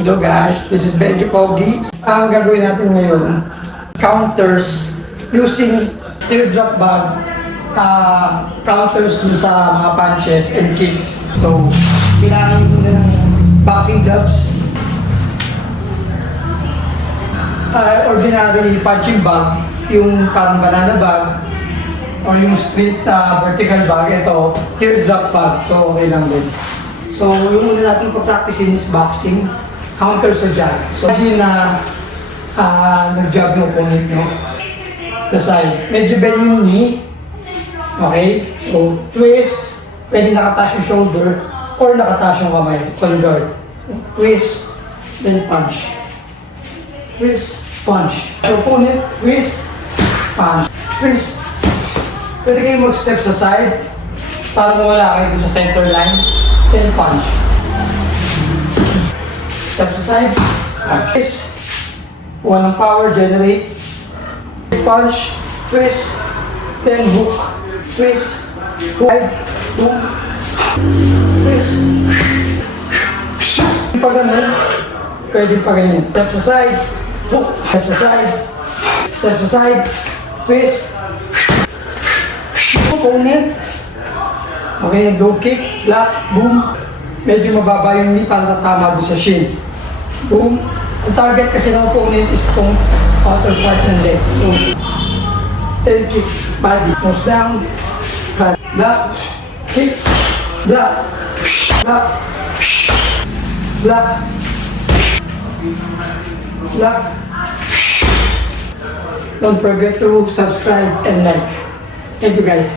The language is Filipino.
Hello guys, this is Benjo Pogi. Ang gagawin natin ngayon, counters using teardrop bag, counters dun sa mga punches and kicks. So, kailangan ko na ng boxing gloves, ordinary punching bag, yung parang banana bag, or yung straight vertical bag, ito, teardrop bag, so okay lang din. So, yung una natin pa-practicein is boxing, counter sa jab. So, imagine na nag-jab yung opponent nyo, the side. Medyo bend yung knee, okay? So, twist, pwede nakataas yung shoulder, or nakataas yung kamay, on guard. Twist, then punch. Twist, punch. So, opponent, twist, punch. Twist. Pwede kayo mag-step sa side, para mawala kayo sa center line, then punch. Step sa side, twist, kuha ng power, generate, punch, twist, then hook, twist, hook, boom, twist. Pag ganun, pwede pa ganyan. Step sa side, hook, step sa side, step sa side, twist, opponent. Okay, nag-low kick, block, boom. Medyo mababa yung knee para tatama doon sa shin. Boom. Ang target kasi ng opponent is itong outer part ng leg. So, tail kick, body, nose down, block, kick, block, block, block, block. Don't forget to subscribe and like. Thank you guys.